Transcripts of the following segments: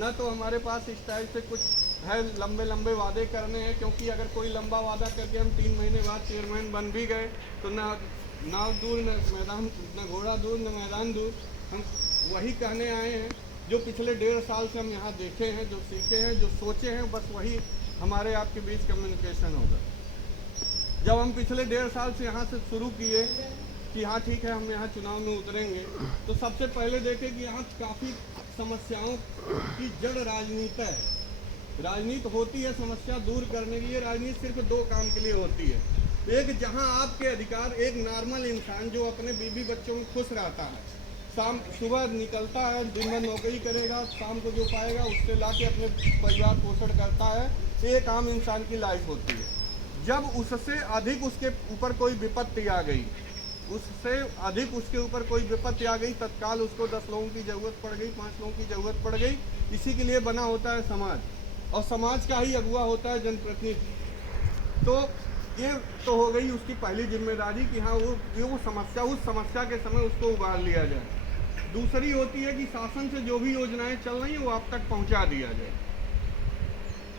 ना तो हमारे पास इस टाइप से कुछ है लंबे लंबे वादे करने हैं, क्योंकि अगर कोई लंबा वादा करके हम 3 महीने बाद चेयरमैन बन भी गए तो ना नाव दूर न मैदान, न घोड़ा दूर न मैदान दूर। हम वही कहने आए हैं जो पिछले 1.5 साल से हम यहाँ देखे हैं, जो सीखे हैं, जो सोचे हैं, बस वही हमारे आपके बीच कम्युनिकेशन होगा। जब हम पिछले 1.5 साल से यहाँ से शुरू किए कि हाँ ठीक है हम यहाँ चुनाव में उतरेंगे, तो सबसे पहले देखें कि यहाँ काफ़ी समस्याओं की जड़ राजनीति है। राजनीति होती है समस्या दूर करने के लिए। राजनीति सिर्फ 2 काम के लिए होती है। एक, जहाँ आपके अधिकार, एक नॉर्मल इंसान जो अपने बीवी बच्चों में खुश रहता है, शाम सुबह निकलता है, दिन भर नौकरी करेगा, शाम को जो पाएगा उससे लाके अपने परिवार पोषण करता है, एक आम इंसान की लाइफ होती है। जब उससे अधिक उसके ऊपर कोई विपत्ति आ गई, उससे अधिक उसके ऊपर कोई विपत्ति आ गई, तत्काल उसको 10 लोगों की ज़रूरत पड़ गई, 5 लोगों की ज़रूरत पड़ गई। इसी के लिए बना होता है समाज, और समाज का ही अगुवा होता है जनप्रतिनिधि। तो ये तो हो गई उसकी पहली जिम्मेदारी कि हाँ वो समस्या, उस समस्या के समय उसको उबार लिया जाए। दूसरी होती है कि शासन से जो भी योजनाएं चल रही हैं वो आप तक पहुंचा दिया जाए।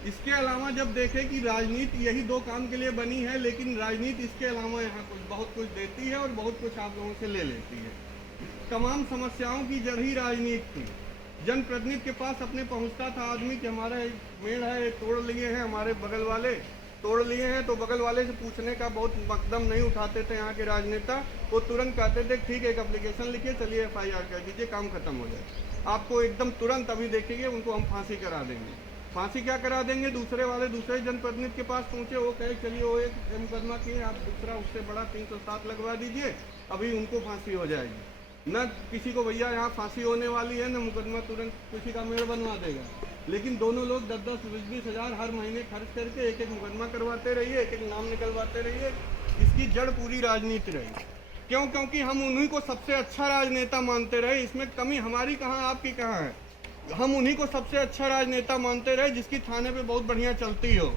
इसके अलावा जब देखें कि राजनीति यही 2 काम के लिए बनी है, लेकिन राजनीति इसके अलावा यहाँ बहुत कुछ देती है और बहुत कुछ आप लोगों से ले लेती है। तमाम समस्याओं की जड़ ही राजनीति थी। जनप्रतिनिधि के पास अपने पहुंचता था आदमी कि हमारा मेड़ है, तोड़ लिए हैं, हमारे बगल वाले तोड़ लिए हैं, तो बगल वाले से पूछने का बहुत मकदम नहीं उठाते थे यहाँ के राजनेता। वो तुरंत कहते थे ठीक है, एक एप्लीकेशन लिखिए, चलिए FIR कर दीजिए, काम खत्म हो जाए। आपको एकदम तुरंत अभी देखेंगे उनको हम फांसी करा देंगे। फांसी क्या करा देंगे? दूसरे जनप्रतिनिधि के पास पहुंचे, वो कहे चलिए वो एक मुकदमा किए, आप दूसरा उससे बड़ा 307 लगवा दीजिए, अभी उनको फांसी हो जाएगी। न किसी को भैया यहाँ फांसी होने वाली है, न मुकदमा तुरंत किसी का मेड़ बनवा देगा। लेकिन दोनों लोग 10-10, 20-20 हज़ार हर महीने खर्च करके एक मुकदमा करवाते रहिए, एक नाम निकलवाते रहिए। इसकी जड़ पूरी राजनीति रही। क्यों? क्योंकि हम उन्हीं को सबसे अच्छा राजनेता मानते रहे। इसमें कमी हमारी कहाँ, आपकी कहाँ है? हम उन्हीं को सबसे अच्छा राजनेता मानते रहे जिसकी थाने पे बहुत बढ़िया चलती हो।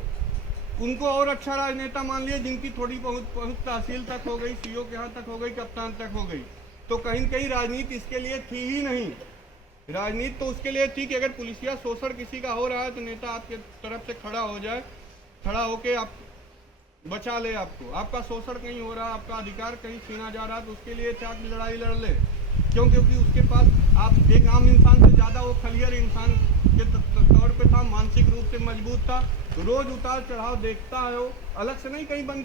उनको और अच्छा राजनेता मान लिया जिनकी थोड़ी बहुत तहसील तक हो गई, CO के यहाँ तक हो गई, कप्तान तक हो गई। तो कहीं न कहीं राजनीति इसके लिए थी ही नहीं। राजनीति तो उसके लिए थी कि अगर पुलिसिया शोषण किसी का हो रहा है तो नेता आपके तरफ से खड़ा हो जाए, खड़ा होके आप बचा ले आपको। आपका शोषण कहीं हो रहा है, आपका अधिकार कहीं छीना जा रहा है, तो उसके लिए चाक लड़ाई लड़ ले। क्यों? क्योंकि उसके पास आप एक आम इंसान से ज़्यादा वो खलियर इंसान के तौर पे था, मानसिक रूप से मजबूत था, रोज उतार चढ़ाव देखता है। वो अलग से नहीं कहीं बन